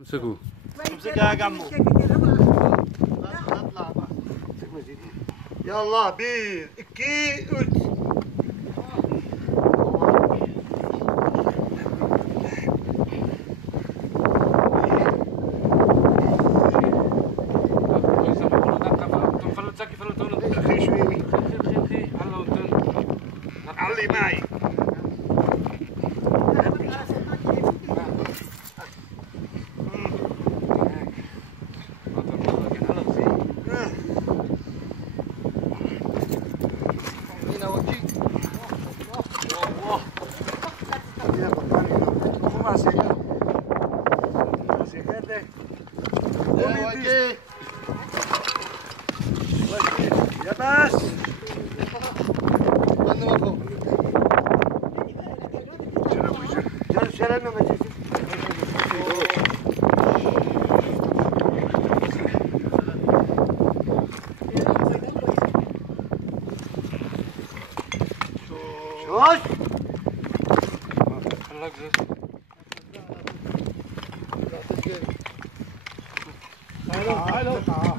امسكوا امسكها يا عمو. اطلع بقى. يلا بير اكي اوت. علي معي. يا باس شوش تعالوا تعالوا